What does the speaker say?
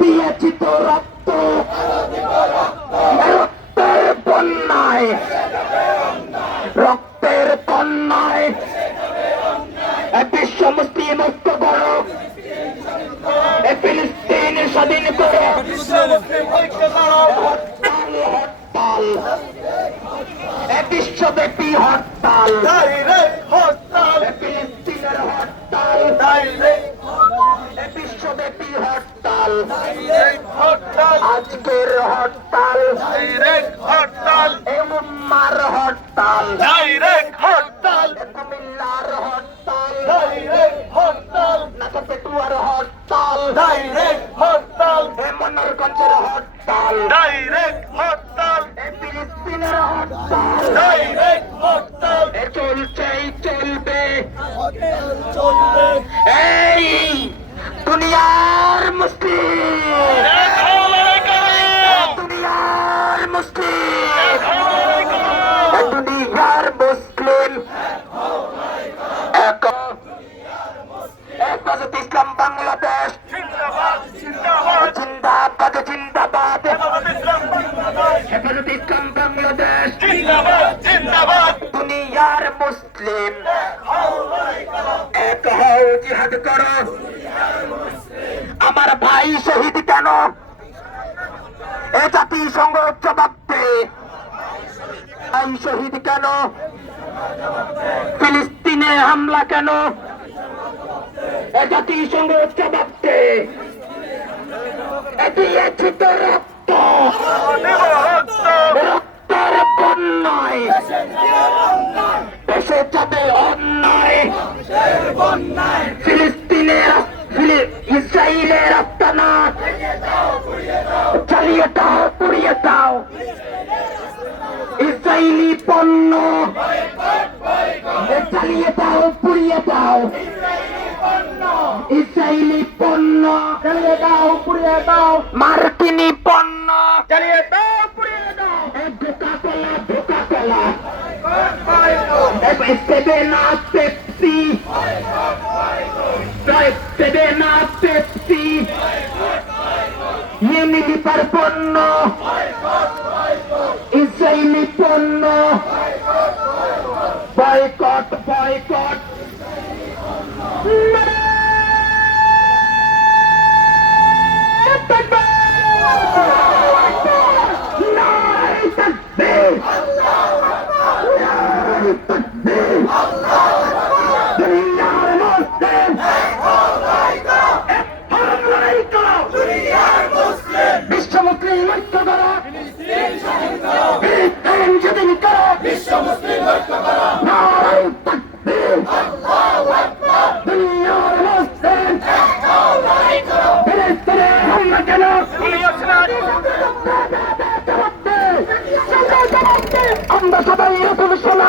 দিয়েছি তো রক্ত, রক্তের বন্যায়, রক্তের বন্যায় বিশ্ব মুসলিম ঐক্য করো, ফিলিস্তিন স্বাধীন করো, হরতাল হরতাল, বিশ্বব্যাপী হরতাল, ফিলিস্তিনের হরতাল, বিশ্বব্যাপী হরতাল, আজকের হরতাল, এমুম্মার হরতাল, কুমিল্লার হরতাল, নাকাপেটুয়ার হরতাল, মনোরগঞ্জের হরতাল, ফিলিস্তিনের হরতাল, চলছেই চলবে। এই দুনিয়ার মুসলিম, দুনিয়ার মুসলিম, দুনিয়ার মুসলিম হেফাজত ইসলাম বাংলাদেশ জিন্দাবাদ, জিন্দাবাদ, হেফাজত ইসলাম বাংলাদেশ দুনিয়ার মুসলিম এক হও, জিহাদ করো। আমার ভাই শহীদ কেন? এ জাতিসংঘ জবাব দে। ভাই শহীদ কেন? ফিলিস্তিনে হামলা কেন? এ জাতিসংঘ জবাব দে। দিয়েছি তো রক্ত, রক্তের বন্যায় দেশে যাবে অন্যায়, ফিলিস্তিনের ইসরায়েলের আস্তানা চালিয়ে দাও, পুড়িয়ে দাও, ইসরায়েলি পণ্য চালিয়ে দাও, পুড়িয়ে দাও, ইসরায়েলি পণ্য চালিয়ে দাও, পুড়িয়ে দাও, মার্কিনি পণ্য চালিয়ে দাও, পুড়িয়ে দাও, ধোকা পেলা, ধোকা পেলা, seven up Pepsi, seven up Pepsi, Unilever পণ্য, ইসরায়েলি পণ্য, বয়কট, বয়কট। বিশ্ব মুসলিম ঐক্য করো, ফিলিস্তিন স্বাধীন করো, বিশ্ব মুসলিম ঐক্য করো, নারায়ে তাকবীর, আল্লাহু আকবার, দুনিয়ার মুসলিম ফিলিস্তিনে হামলা কেন? আমরা সবাই রসুল শোনা